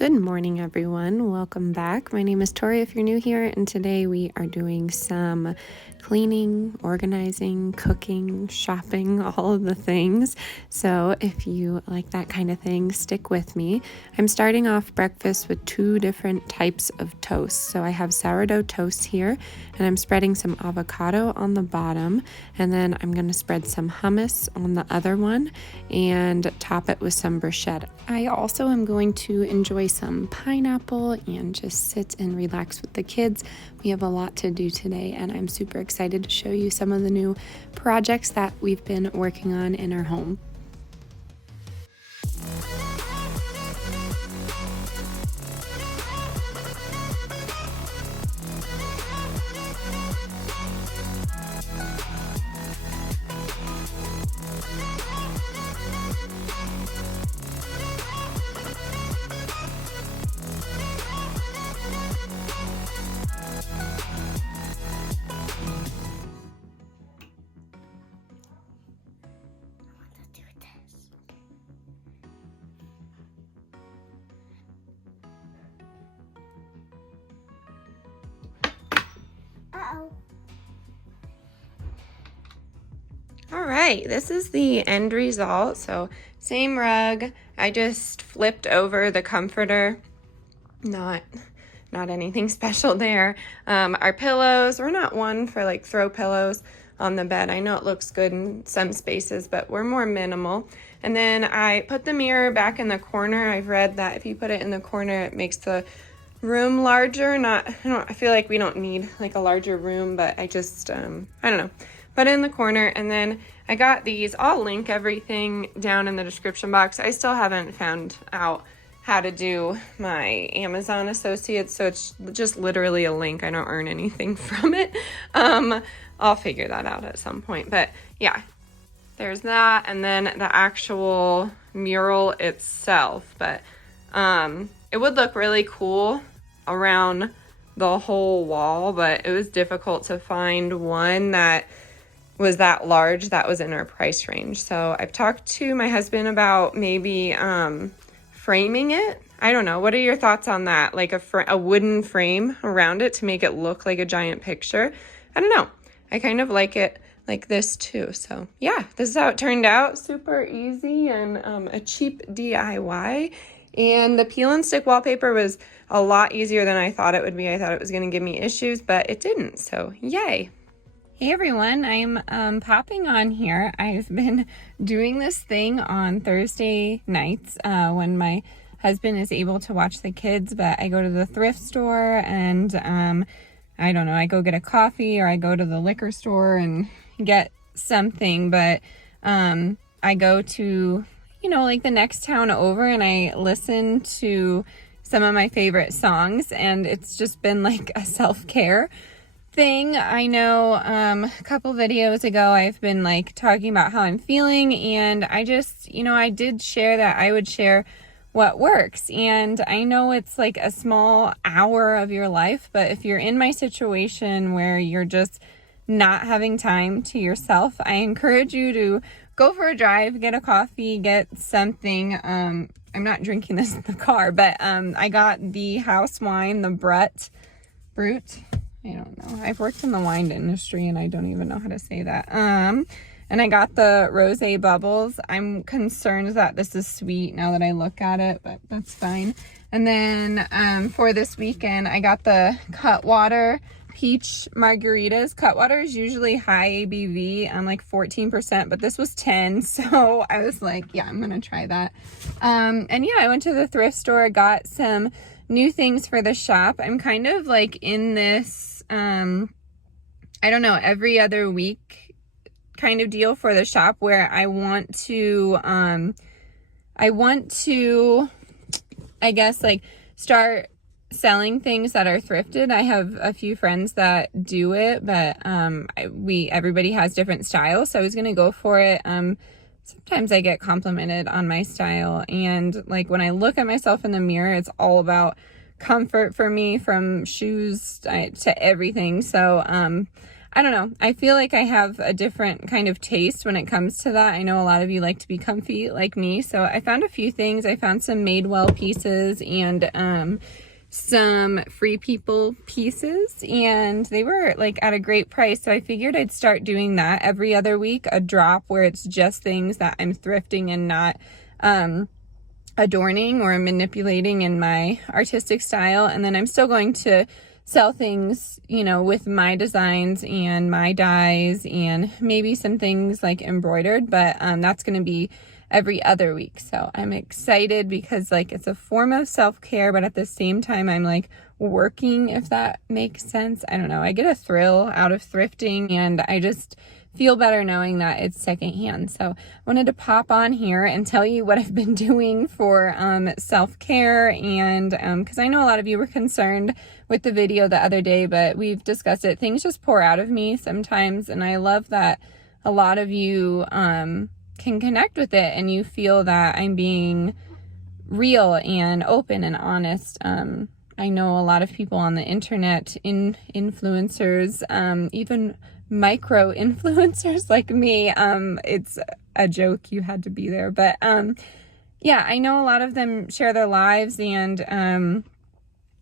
Good morning, everyone. Welcome back. My name is Tori if you're new here, and today we are doing some cleaning, organizing, cooking, shopping, all of the things. So if you like that kind of thing, stick with me. I'm starting off breakfast with two different types of toast. So I have sourdough toast here, and I'm spreading some avocado on the bottom, and then I'm going to spread some hummus on the other one and top it with some bruschetta. I also am going to enjoy some pineapple and just sit and relax with the kids. We have a lot to do today, and I'm super excited to show you some of the new projects that we've been working on in our home. All right, this is the end result. So same rug. I just flipped over the comforter. Not anything special there. Our pillows, we're not one for like throw pillows on the bed. I know it looks good in some spaces, but we're more minimal. And then I put the mirror back in the corner. I've read that if you put it in the corner, it makes the room larger. I feel like we don't need like a larger room, but I just, I don't know. Put it in the corner, and then I got these. I'll link everything down in the description box. I still haven't found out how to do my Amazon associates, so it's just literally a link. I don't earn anything from it. I'll figure that out at some point. But yeah, there's that, and then the actual mural itself. But it would look really cool around the whole wall, but it was difficult to find one that was that large that was in our price range. So I've talked to my husband about maybe framing it. I don't know. What are your thoughts on that? Like a wooden frame around it to make it look like a giant picture. I don't know. I kind of like it like this too. So yeah, this is how it turned out. Super easy and a cheap DIY. And the peel and stick wallpaper was a lot easier than I thought it would be. I thought it was going to give me issues, but it didn't. So yay. Hey everyone, I'm popping on here. I've been doing this thing on Thursday nights when my husband is able to watch the kids, but I go to the thrift store and I don't know, I go get a coffee or I go to the liquor store and get something, but I go to, like the next town over and I listen to some of my favorite songs, and it's just been like a self-care thing. I know a couple videos ago I've been like talking about how I'm feeling, and I just, I did share that I would share what works, and I know it's like a small hour of your life, but if you're in my situation where you're just not having time to yourself, I encourage you to go for a drive, get a coffee, get something. I'm not drinking this in the car, but I got the house wine, the Brut. I don't know. I've worked in the wine industry and I don't even know how to say that. And I got the rosé bubbles. I'm concerned that this is sweet now that I look at it, but that's fine. And then for this weekend, I got the Cutwater peach margaritas. Cutwater is usually high ABV. I'm like 14%, but this was 10. So I was like, yeah, I'm going to try that. And yeah, I went to the thrift store, got some new things for the shop. I'm kind of like in this, I don't know, every other week kind of deal for the shop where I want to, I guess, like start selling things that are thrifted. I have a few friends that do it, but everybody has different styles, so I was gonna go for it. Sometimes I get complimented on my style, and like when I look at myself in the mirror, it's all about comfort for me, from shoes to everything. So I don't know. I feel like I have a different kind of taste when it comes to that. I know a lot of you like to be comfy like me. So I found a few things. I found some Madewell pieces and some Free People pieces, and they were like at a great price. So I figured I'd start doing that every other week, a drop where it's just things that I'm thrifting and not adorning or manipulating in my artistic style. And then I'm still going to sell things, you know, with my designs and my dyes and maybe some things like embroidered, but that's going to be every other week. So I'm excited because like it's a form of self-care, but at the same time I'm like working, if that makes sense. I don't know. I get a thrill out of thrifting, and I just feel better knowing that it's secondhand. So I wanted to pop on here and tell you what I've been doing for self-care, and because I know a lot of you were concerned with the video the other day, but we've discussed it. Things just pour out of me sometimes, and I love that a lot of you can connect with it and you feel that I'm being real and open and honest. I know a lot of people on the internet, influencers, even micro influencers like me. It's a joke, you had to be there, but yeah, I know a lot of them share their lives, and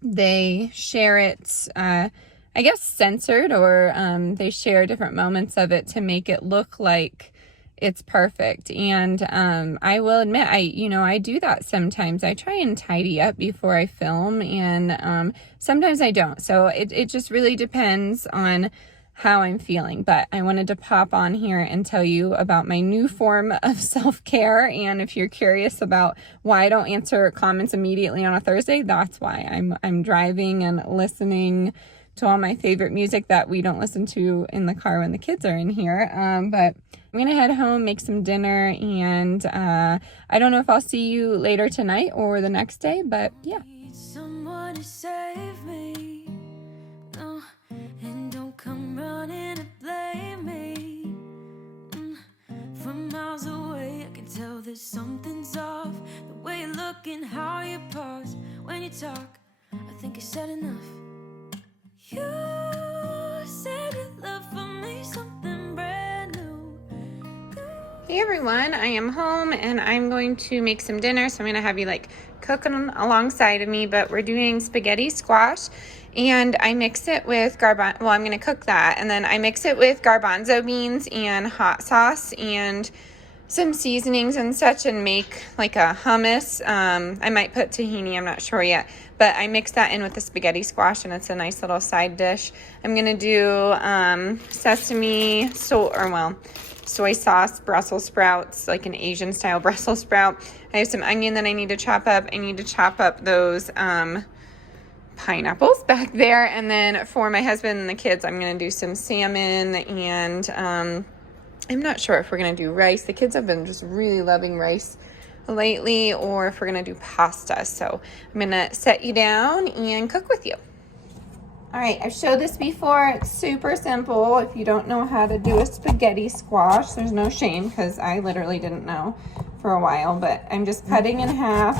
they share it I guess censored, or they share different moments of it to make it look like it's perfect. And I will admit, I do that sometimes. I try and tidy up before I film, and sometimes I don't. So it just really depends on how I'm feeling. But I wanted to pop on here and tell you about my new form of self-care. And if you're curious about why I don't answer comments immediately on a Thursday, that's why. I'm driving and listening to all my favorite music that we don't listen to in the car when the kids are in here. But I'm gonna head home, make some dinner, and I don't know if I'll see you later tonight or the next day, but yeah. Someone to save me, no, and don't come running to blame me. From miles away, I can tell that something's off. The way you look and how you pause when you talk, I think you said enough. You said your love for me something brand new. Hey everyone, I am home and I'm going to make some dinner. So I'm gonna have you like cooking alongside of me, but we're doing spaghetti squash, and I mix it with I'm gonna cook that, and then I mix it with garbanzo beans and hot sauce and some seasonings and such, and make like a hummus. I might put tahini, I'm not sure yet, but I mix that in with the spaghetti squash, and it's a nice little side dish. I'm gonna do sesame, soy sauce, Brussels sprouts, like an Asian style Brussels sprout. I have some onion that I need to chop up. I need to chop up those pineapples back there. And then for my husband and the kids, I'm going to do some salmon, and I'm not sure if we're going to do rice. The kids have been just really loving rice lately, or if we're going to do pasta. So I'm going to set you down and cook with you. All right, I've showed this before. It's super simple. If you don't know how to do a spaghetti squash, there's no shame, because I literally didn't know for a while, but I'm just cutting in half.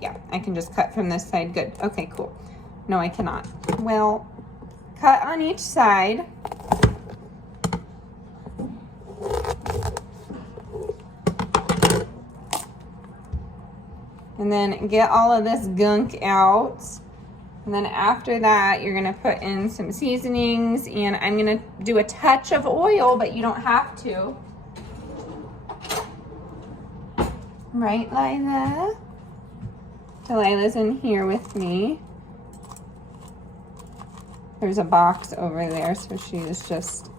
Yeah, I can just cut from this side. Good. Okay, cool. No, I cannot. Well, cut on each side. And then get all of this gunk out. And then after that, you're gonna put in some seasonings, and I'm gonna do a touch of oil, but you don't have to. Right, Lila? Delilah's in here with me. There's a box over there, so she is just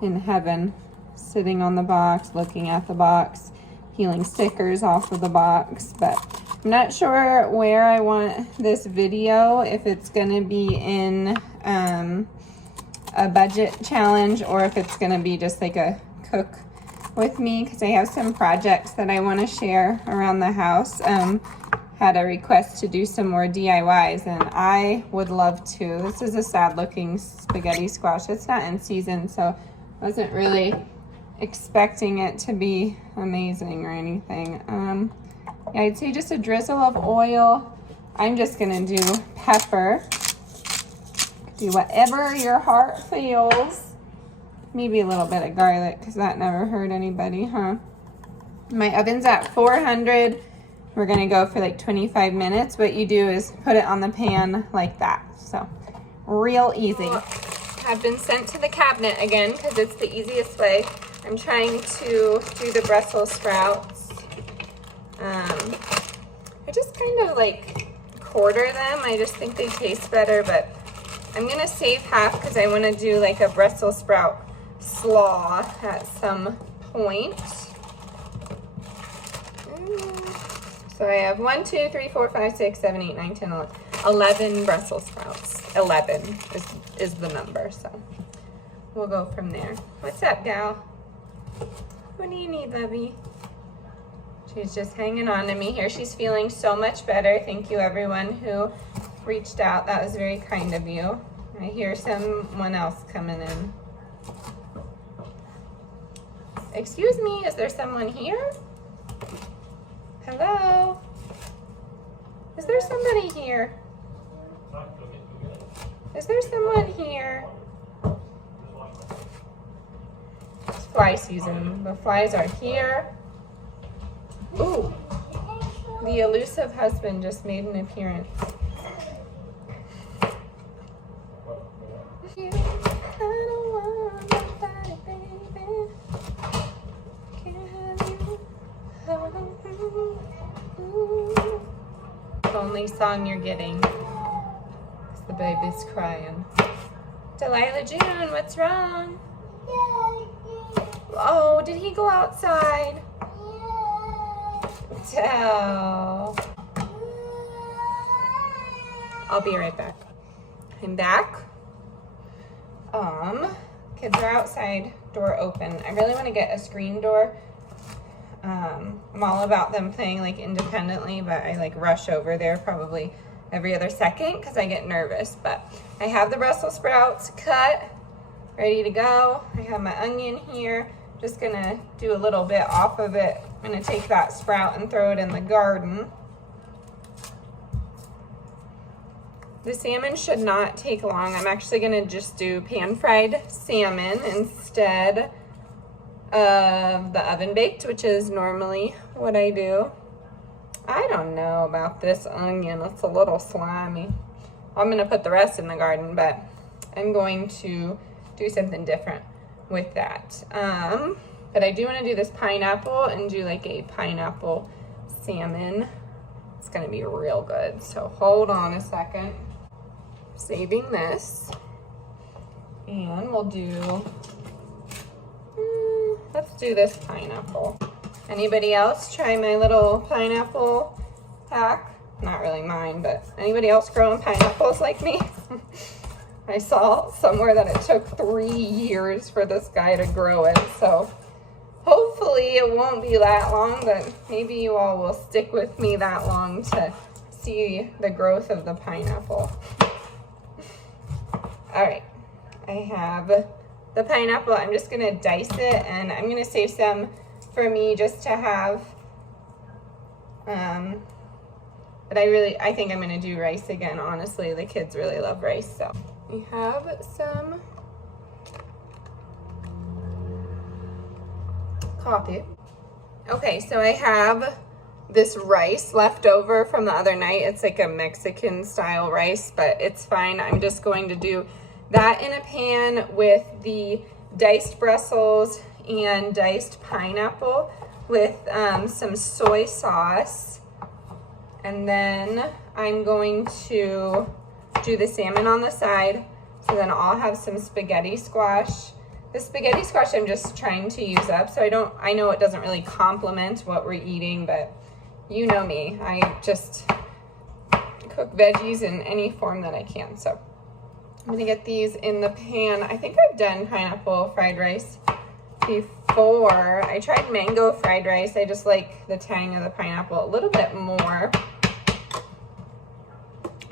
in heaven, sitting on the box, looking at the box, peeling stickers off of the box. But I'm not sure where I want this video, if it's going to be in a budget challenge, or if it's going to be just like a cook with me, because I have some projects that I want to share around the house. Had a request to do some more DIYs, and I would love to. This is a sad looking spaghetti squash. It's not in season, so I wasn't really expecting it to be amazing or anything. Yeah, I'd say just a drizzle of oil. I'm just gonna do pepper Do whatever your heart feels. Maybe a little bit of garlic because that never hurt anybody, huh? My oven's at 400. We're gonna go for like 25 minutes. What you do is put it on the pan like that. So real easy. I've been sent to the cabinet again because it's the easiest way. I'm trying to do the Brussels sprouts. I just kind of like quarter them. I just think they taste better, but I'm gonna save half because I want to do like a Brussels sprout slaw at some point. So I have 1, 2, 3, 4, 5, 6, 7, 8, 9, 10, 11 Brussels sprouts. 11 is the number, so we'll go from there. What's up, gal? What do you need, lovey? She's just hanging on to me here. She's feeling so much better. Thank you, everyone who reached out. That was very kind of you. I hear someone else coming in. Excuse me, is there someone here? Hello? Is there somebody here? Is there someone here? It's fly season. The flies are here. Ooh, the elusive husband just made an appearance. The only song you're getting is the baby's crying. Delilah June, what's wrong? Oh, did he go outside? Tell. I'll be right back. I'm back. Kids are outside, door open. I really want to get a screen door. I'm all about them playing like independently, but I like rush over there probably every other second because I get nervous. But I have the Brussels sprouts cut, ready to go. I have my onion here. Just gonna do a little bit off of it. I'm gonna take that sprout and throw it in the garden. The salmon should not take long. I'm actually gonna just do pan-fried salmon instead of the oven baked, which is normally what I do. I don't know about this onion. It's a little slimy. I'm gonna put the rest in the garden, but I'm going to do something different with that. But I do want to do this pineapple and do like a pineapple salmon. It's gonna be real good. So hold on a second. Saving this, and we'll do, let's do this pineapple. Anybody else try my little pineapple hack? Not really mine, but anybody else growing pineapples like me? I saw somewhere that it took 3 years for this guy to grow it, so hopefully it won't be that long, but maybe you all will stick with me that long to see the growth of the pineapple. All right, I have the pineapple. I'm just gonna dice it, and I'm gonna save some for me just to have, but I think I'm gonna do rice again, honestly. The kids really love rice, so. We have some coffee. Okay, so I have this rice left over from the other night. It's like a Mexican style rice, but it's fine. I'm just going to do that in a pan with the diced Brussels and diced pineapple with some soy sauce. And then I'm going to do the salmon on the side. So then I'll have some spaghetti squash. The spaghetti squash I'm just trying to use up, so I know it doesn't really complement what we're eating, but you know me. I just cook veggies in any form that I can. So I'm gonna get these in the pan. I think I've done pineapple fried rice before. I tried mango fried rice. I just like the tang of the pineapple a little bit more.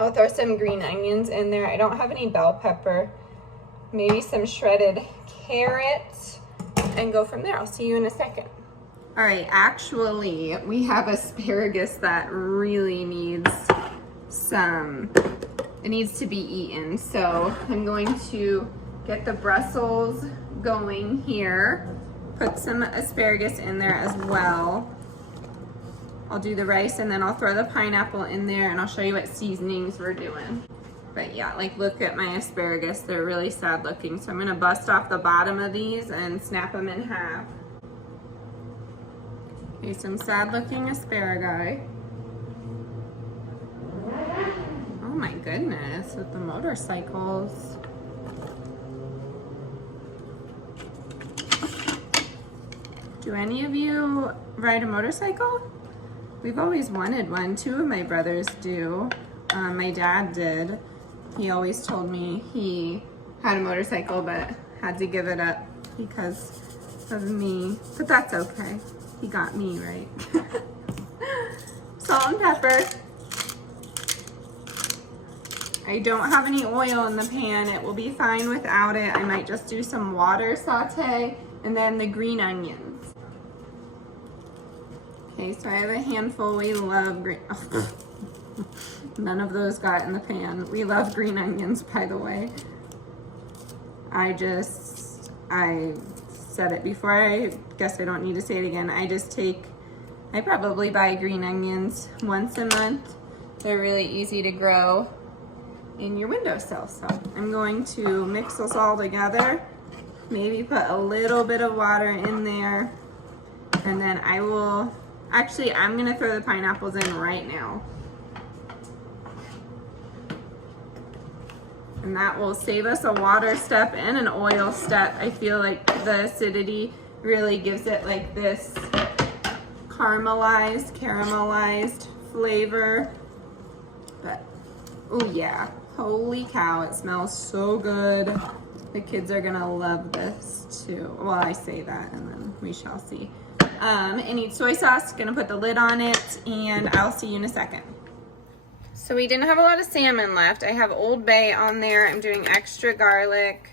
I'll throw some green onions in there. I don't have any bell pepper. Maybe some shredded carrot, and go from there. I'll see you in a second. All right, actually, we have asparagus that really needs some it needs to be eaten. So I'm going to get the Brussels going here. Put some asparagus in there as well. I'll do the rice and then I'll throw the pineapple in there and I'll show you what seasonings we're doing. But yeah, like look at my asparagus. They're really sad looking. So I'm gonna bust off the bottom of these and snap them in half. Okay, some sad looking asparagus. Oh my goodness, with the motorcycles. Do any of you ride a motorcycle? We've always wanted one. 2 of my brothers do. My dad did. He always told me he had a motorcycle but had to give it up because of me. But that's okay. He got me, right? Salt and pepper. I don't have any oil in the pan. It will be fine without it. I might just do some water saute and then the green onions. Okay, so I have a handful. We love green. Oh, none of those got in the pan. We love green onions, by the way. I said it before. I guess I don't need to say it again. I probably buy green onions once a month. They're really easy to grow in your windowsill. So I'm going to mix this all together. Maybe put a little bit of water in there. And then I'm gonna throw the pineapples in right now. And that will save us a water step and an oil step. I feel like the acidity really gives it like this caramelized flavor. But, oh yeah, holy cow, it smells so good. The kids are gonna love this too. Well, I say that and then we shall see. I need soy sauce, gonna put the lid on it, and I'll see you in a second. So we didn't have a lot of salmon left. I have Old Bay on there. I'm doing extra garlic.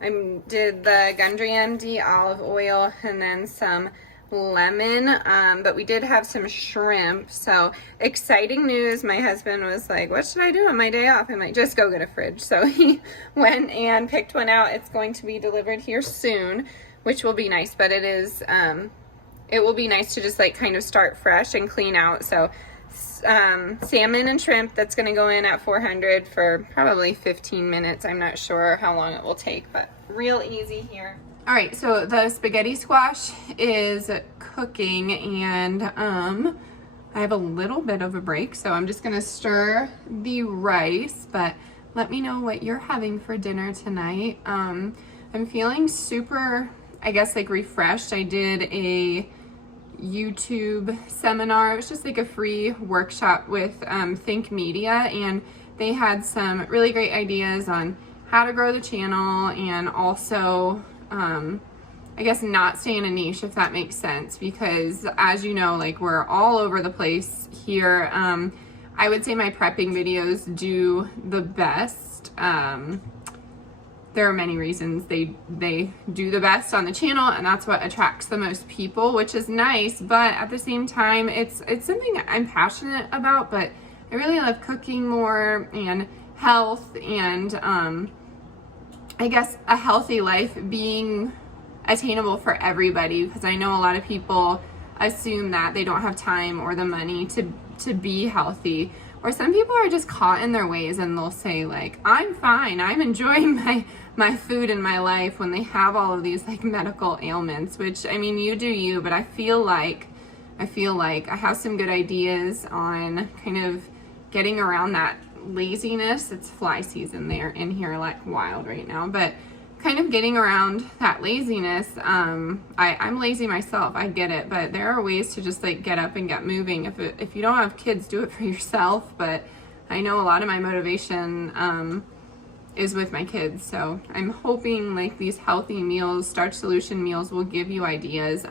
I did the Gundry MD olive oil and then some lemon, but we did have some shrimp. So exciting news. My husband was like, what should I do on my day off? I'm like, just go get a fridge. So he went and picked one out. It's going to be delivered here soon, which will be nice, but it will be nice to just like kind of start fresh and clean out. So salmon and shrimp, that's going to go in at 400 for probably 15 minutes. I'm not sure how long it will take, but real easy here. All right, so the spaghetti squash is cooking and I have a little bit of a break, so I'm just going to stir the rice, but let me know what you're having for dinner tonight. I'm feeling super, I guess, like refreshed. I did a YouTube seminar. It was just like a free workshop with Think Media, and they had some really great ideas on how to grow the channel and also I guess not stay in a niche, if that makes sense, because as you know, like we're all over the place here. I would say my prepping videos do the best. There are many reasons they do the best on the channel, and that's what attracts the most people, which is nice. But at the same time, it's something I'm passionate about, but I really love cooking more and health and I guess a healthy life being attainable for everybody, because I know a lot of people assume that they don't have time or the money to be healthy. Or some people are just caught in their ways and they'll say like, I'm fine, I'm enjoying my food and my life, when they have all of these like medical ailments, which, I mean, you do you, but I feel like I have some good ideas on kind of getting around that laziness. It's fly season there in here like wild right now, but kind of getting around that laziness. I'm lazy myself, I get it, but there are ways to just like get up and get moving. If you don't have kids, do it for yourself. But I know a lot of my motivation is with my kids, so I'm hoping like these healthy meals, starch solution meals, will give you ideas.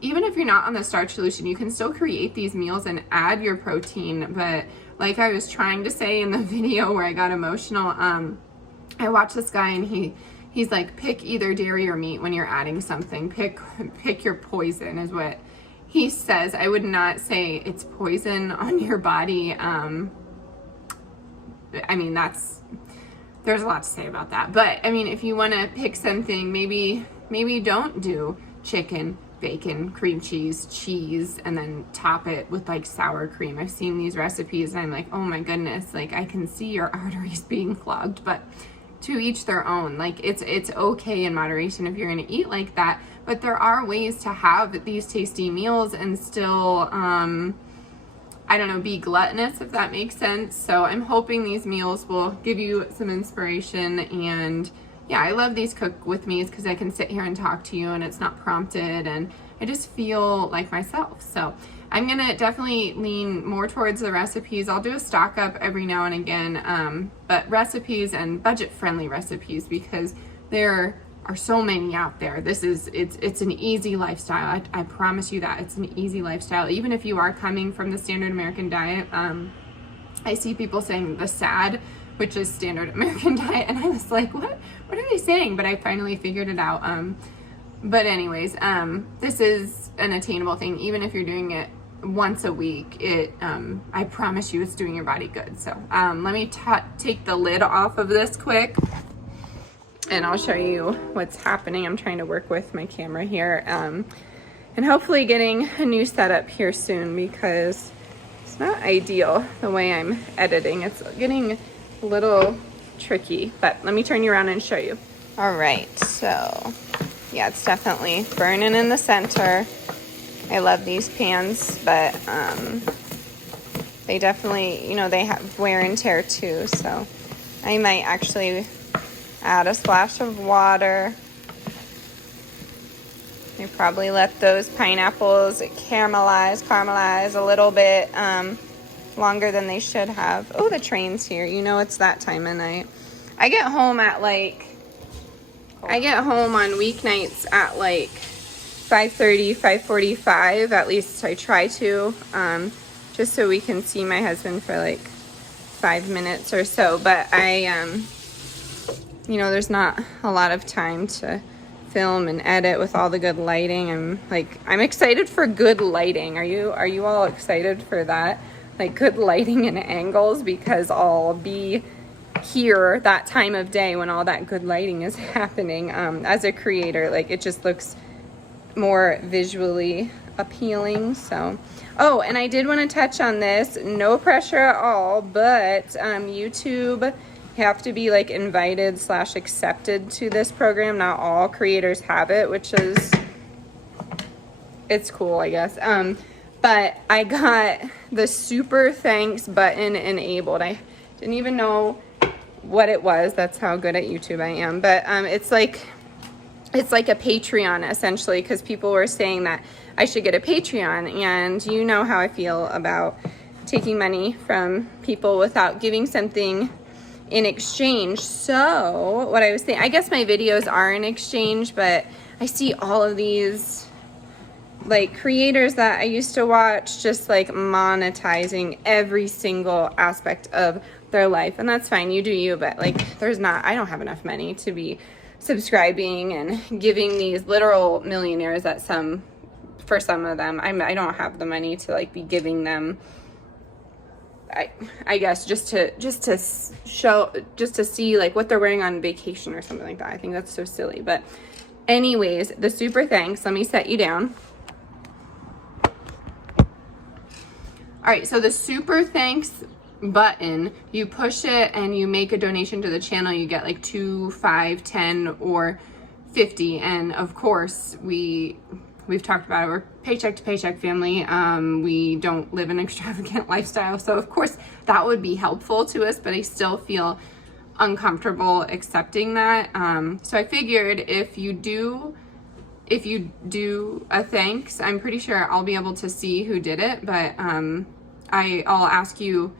Even if you're not on the starch solution, you can still create these meals and add your protein. But like I was trying to say in the video where I got emotional, I watched this guy and he's like, pick either dairy or meat when you're adding something. Pick your poison is what he says. I would not say it's poison on your body. I mean, there's a lot to say about that. But I mean, if you want to pick something, maybe don't do chicken, bacon, cream cheese, and then top it with like sour cream. I've seen these recipes and I'm like, oh my goodness, like I can see your arteries being clogged. But to each their own. Like it's okay in moderation if you're gonna eat like that, but there are ways to have these tasty meals and still I don't know, be gluttonous, if that makes sense. So I'm hoping these meals will give you some inspiration. And yeah, I love these cook with me's because I can sit here and talk to you and it's not prompted and I just feel like myself. So I'm gonna definitely lean more towards the recipes. I'll do a stock up every now and again, but recipes and budget-friendly recipes, because there are so many out there. It's an easy lifestyle. I promise you that it's an easy lifestyle. Even if you are coming from the standard American diet, I see people saying the SAD, which is standard American diet, and I was like, what are they saying? But I finally figured it out. But anyways, this is an attainable thing. Even if you're doing it once a week, I promise you it's doing your body good. So let me take the lid off of this quick and I'll show you what's happening. I'm trying to work with my camera here and hopefully getting a new setup here soon, because it's not ideal the way I'm editing. It's getting a little tricky, but let me turn you around and show you. All right, so yeah, it's definitely burning in the center. I love these pans, but they definitely, you know, they have wear and tear too. So I might actually add a splash of water. I probably let those pineapples caramelize a little bit longer than they should have. Oh, the train's here. You know, it's that time of night. I get home on weeknights at like 5:30, 5:45, at least I try to, just so we can see my husband for like 5 minutes or so. But you know, there's not a lot of time to film and edit with all the good lighting. I'm excited for good lighting. Are you all excited for that? Like good lighting and angles, because I'll be here that time of day when all that good lighting is happening. As a creator, like it just looks more visually appealing. So, oh, and I did want to touch on this, no pressure at all, but YouTube have to be like invited / accepted to this program. Not all creators have it, which is, it's cool, I guess. But I got the super thanks button enabled. I didn't even know what it was. That's how good at YouTube I am. But it's like a Patreon essentially, because people were saying that I should get a Patreon, and you know how I feel about taking money from people without giving something in exchange. So what I was saying, I guess my videos are in exchange, but I see all of these like creators that I used to watch just like monetizing every single aspect of their life, and that's fine, you do you, but like I don't have enough money to be subscribing and giving these literal millionaires that for some of them, I don't have the money to like be giving them, I guess just to see like what they're wearing on vacation or something like that. I think that's so silly. But anyways, the super thanks, let me set you down. All right, so the super thanks button, you push it and you make a donation to the channel. You get like 2, 5, 10, or 50. And of course, we've talked about it, we're paycheck to paycheck family. We don't live an extravagant lifestyle, so of course that would be helpful to us, but I still feel uncomfortable accepting that. So I figured if you do a thanks, I'm pretty sure I'll be able to see who did it, but I'll ask you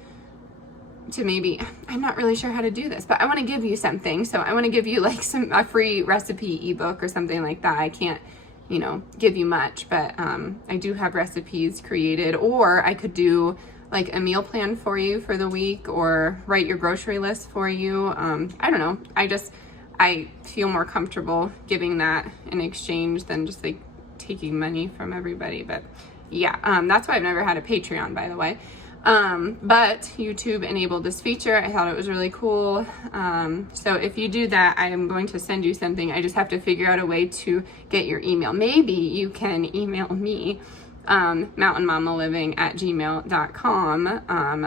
to maybe, I'm not really sure how to do this, but I want to give you something. So I want to give you like a free recipe ebook or something like that. I can't, you know, give you much, but I do have recipes created, or I could do like a meal plan for you for the week, or write your grocery list for you. I don't know. I feel more comfortable giving that in exchange than just like taking money from everybody. But yeah, that's why I've never had a Patreon, by the way. But YouTube enabled this feature. I thought it was really cool. So if you do that, I am going to send you something. I just have to figure out a way to get your email. Maybe you can email me, mountainmammaliving@gmail.com,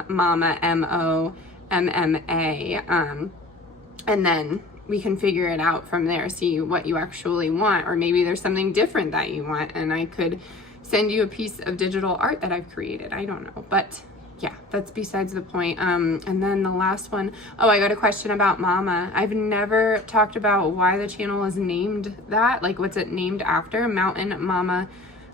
Momma, MOMMA, and then we can figure it out from there, see what you actually want, or maybe there's something different that you want, and I could send you a piece of digital art that I've created. I don't know, but yeah, that's besides the point. And then the last one, oh, I got a question about Momma. I've never talked about why the channel is named that, like what's it named after? Mountain Momma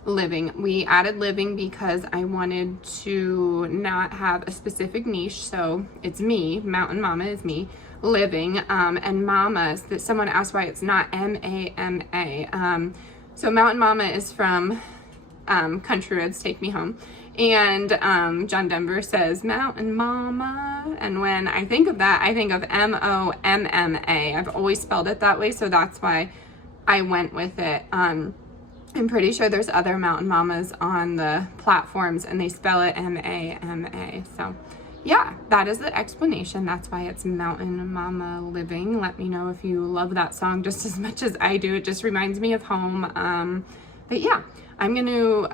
Living. We added living because I wanted to not have a specific niche, so it's me, Mountain Momma is me, living, and Momma, that someone asked why it's not MAMA. So Mountain Momma is from Country Roads Take Me Home, and John Denver says Mountain Momma, and when I think of that, I think of MOMMA. I've always spelled it that way, so that's why I went with it. I'm pretty sure there's other Mountain Mommas on the platforms and they spell it MAMA. So yeah, that is the explanation. That's why it's Mountain Momma Living. Let me know if you love that song just as much as I do. It just reminds me of home. But yeah, I'm going to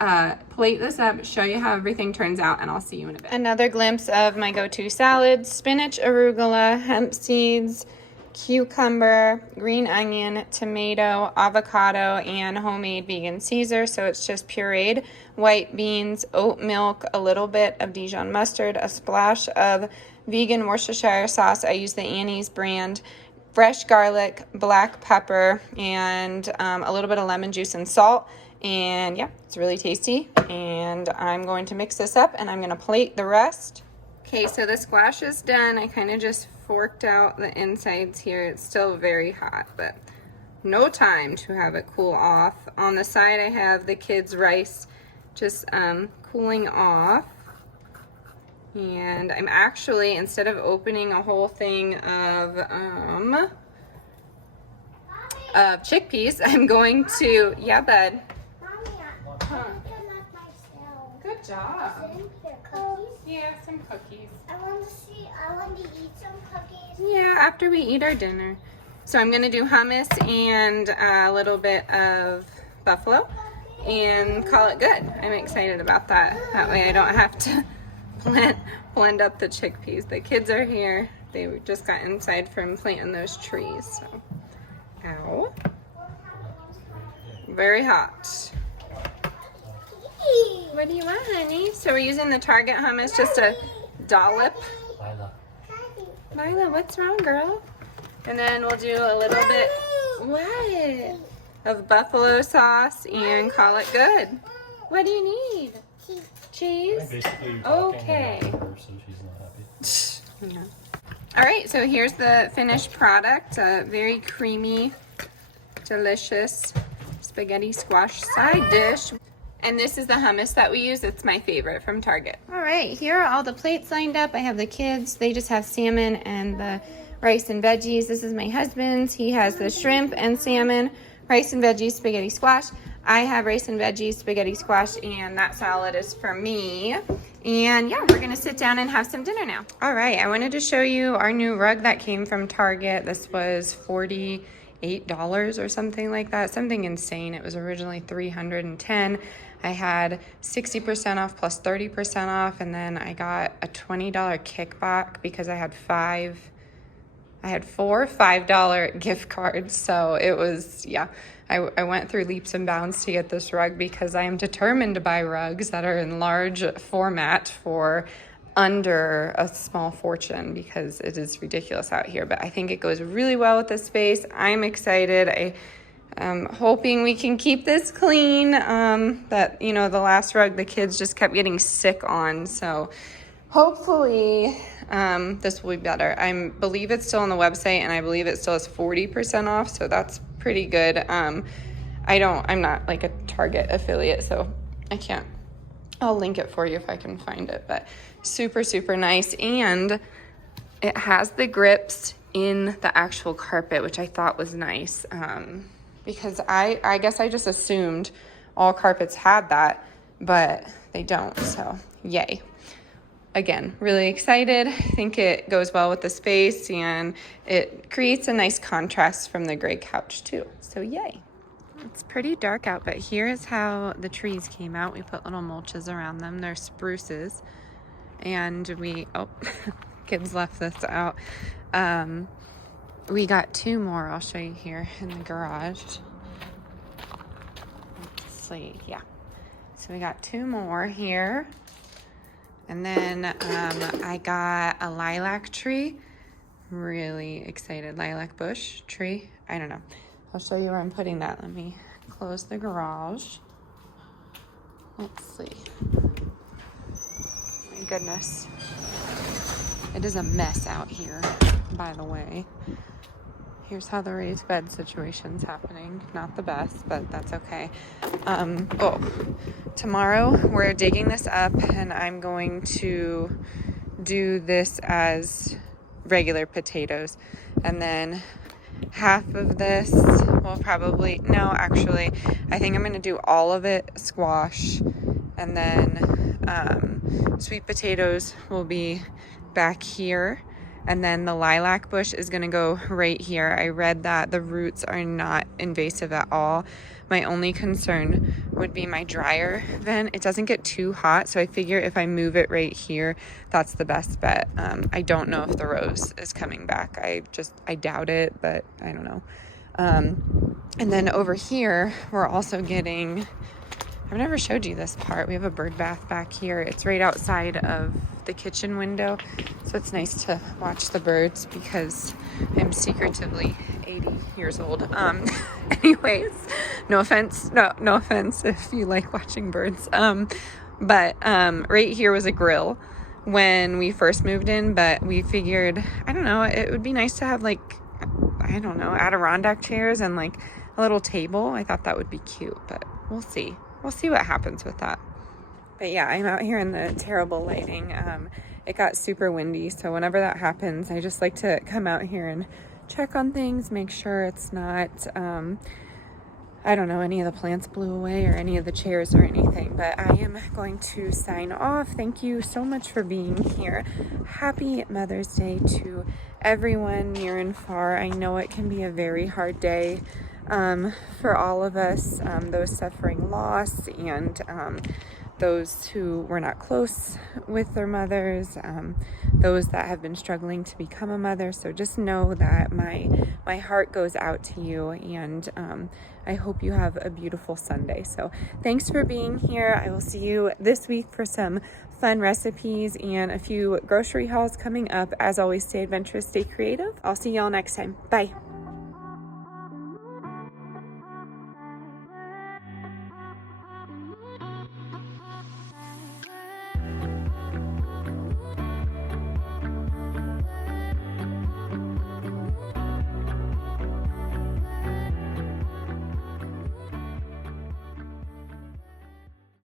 plate this up, show you how everything turns out, and I'll see you in a bit. Another glimpse of my go-to salads: spinach, arugula, hemp seeds, cucumber, green onion, tomato, avocado, and homemade vegan Caesar. So it's just pureed white beans, oat milk, a little bit of Dijon mustard, a splash of vegan Worcestershire sauce. I use the Annie's brand, fresh garlic, black pepper, and a little bit of lemon juice and salt. And yeah, it's really tasty. And I'm going to mix this up and I'm going to plate the rest. Okay, so the squash is done. I kind of just forked out the insides here. It's still very hot, but no time to have it cool off. On the side, I have the kids' rice just cooling off. And I'm actually, instead of opening a whole thing of chickpeas, I'm going to, yeah, bud. Huh. Good job. Yeah, some cookies. I want to eat some cookies. Yeah, after we eat our dinner. So I'm going to do hummus and a little bit of buffalo and call it good. I'm excited about that. That way I don't have to blend up the chickpeas. The kids are here. They just got inside from planting those trees. So, ow. Very hot. What do you want, honey? So we're using the Target hummus, just a dollop. Lila, what's wrong, girl? And then we'll do a little bit, what? Of buffalo sauce and call it good. What do you need? Cheese? Okay. Yeah. All right, so here's the finished product. A very creamy, delicious spaghetti squash side dish. And this is the hummus that we use. It's my favorite from Target. All right, here are all the plates lined up. I have the kids. They just have salmon and the rice and veggies. This is my husband's. He has the shrimp and salmon, rice and veggies, spaghetti squash. I have rice and veggies, spaghetti squash, and that salad is for me. And yeah, we're gonna sit down and have some dinner now. All right, I wanted to show you our new rug that came from Target. This was $48 or something like that, something insane. It was originally $310. I had 60% off plus 30% off, and then I got a $20 kickback because I had four $5 gift cards. So it was, yeah, I went through leaps and bounds to get this rug because I am determined to buy rugs that are in large format for under a small fortune because it is ridiculous out here. But I think it goes really well with this space. I'm excited. I'm hoping we can keep this clean. That, you know, the last rug the kids just kept getting sick on. So hopefully this will be better. I believe it's still on the website, and I believe it still has 40% off. So that's pretty good. I'm not like a Target affiliate, so I can't. I'll link it for you if I can find it. But super, super nice. And it has the grips in the actual carpet, which I thought was nice. Because I guess I just assumed all carpets had that, but they don't, so yay. again, really excited. I think it goes well with the space and it creates a nice contrast from the gray couch too. So yay. It's pretty dark out, but here is how the trees came out. We put little mulches around them. They're spruces. And kids left this out. We got 2 more. I'll show you here in the garage. Let's see. Yeah. So we got 2 more here. And then I got a lilac tree. Really excited. Lilac bush tree. I don't know. I'll show you where I'm putting that. Let me close the garage. Let's see. My goodness. It is a mess out here, by the way. Here's how the raised bed situation's happening. Not the best, but that's okay. Tomorrow we're digging this up and I'm going to do this as regular potatoes. And then half of this will probably, no, actually, I think I'm going to do all of it squash. And then sweet potatoes will be back here. And then the lilac bush is going to go right here. I read that the roots are not invasive at all. My only concern would be my dryer vent. It doesn't get too hot, so I figure if I move it right here, that's the best bet. I don't know if the rose is coming back. I doubt it, but I don't know. And then over here, we're also getting, I've never showed you this part. We have a bird bath back here. It's right outside of the kitchen window. So it's nice to watch the birds because I'm secretively 80 years old. Anyways, no offense if you like watching birds. But right here was a grill when we first moved in, but we figured, I don't know, it would be nice to have like, I don't know, Adirondack chairs and like a little table. I thought that would be cute, but we'll see. We'll see what happens with that. But yeah, I'm out here in the terrible lighting. It got super windy, so whenever that happens, I just like to come out here and check on things, make sure it's not, I don't know, any of the plants blew away or any of the chairs or anything. But I am going to sign off. Thank you so much for being here. Happy Mother's Day to everyone near and far. I know it can be a very hard day for all of us, those suffering loss and those who were not close with their mothers, those that have been struggling to become a mother. So just know that my heart goes out to you, and I hope you have a beautiful Sunday. So thanks for being here. I will see you this week for some fun recipes and a few grocery hauls coming up. As always, stay adventurous, stay creative. I'll see y'all next time. Bye.